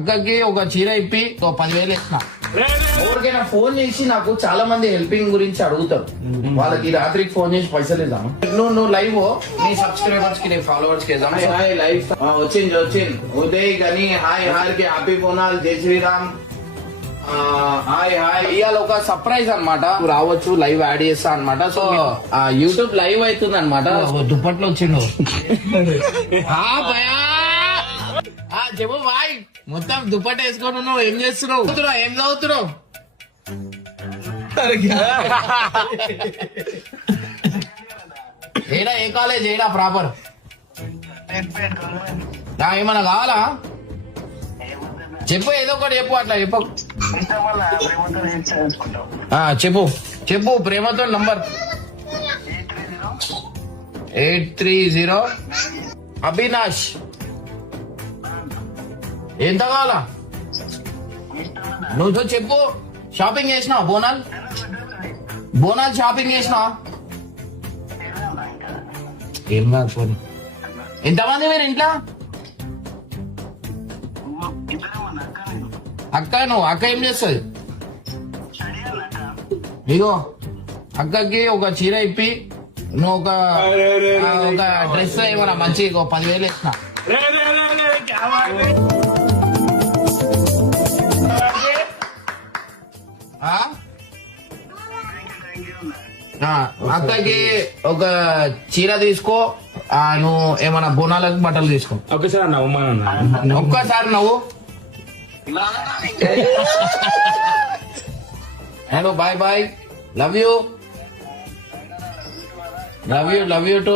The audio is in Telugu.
అక్కకి ఒక చీర ఇప్పి ఒక 10,000 ఇచ్చిన. ఎవరికైనా ఫోన్ చేసి నాకు చాలా మంది హెల్పింగ్ గురించి అడుగుతారు. వాళ్ళకి రాత్రికి ఫోన్ చేసి పైసలు ఇద్దాం. నువ్వు లైవ్ నీ సబ్స్క్రైబర్స్ కి నీ ఫాలోవర్స్ కి ఇద్దాం. హాయ్ లైవ్ వచ్చింది ఉదయ్ గని హాయ్ కి హ్యాపీ బోనాల్ జై శ్రీరామ్. హాయ్ ఇవాళ ఒక సర్ప్రైజ్ అన్నమాట. రావచ్చు లైవ్ యాడ్ చేస్తా అన్నమాట. సో యూట్యూబ్ లైవ్ అవుతుంది అనమాట. దుప్పట్లో వచ్చిండు. చెప్పు బాయ్, మొత్తం దుప్పట వేసుకొని ఉన్నావు. ఏం చేస్తున్నావు? ఏం చదువుతున్నావు? ఏడా ఏ కాలేజ్? ఏడా ప్రాపర్? ఏమన్నా కావాలా చెప్పు, ఏదో ఒకటి చెప్పు. అట్లా చెప్పు. చెప్పు చెప్పు. ప్రేమతో నంబర్ 830 అవినాష్. ఎంత కావాలా నువ్వు చెప్పు. షాపింగ్ చేసినావా? బోనాల్ షాపింగ్ చేసినావా? ఏం కాదు పోనీ. ఎంతమంది మీరు ఇంట్లో? అక్క ఏం చేస్తుంది? ఇగో అక్కకి ఒక చీర ఇప్పి నువ్వు ఒక డ్రెస్ ఏమన్నా మంచి 10,000 ఇచ్చిన. అక్కకి ఒక చీర తీసుకో. నువ్వు ఏమన్నా బోనాలకు బట్టలు తీసుకో. ఒక్కసారి నవ్వు. Hello bye bye. Love you to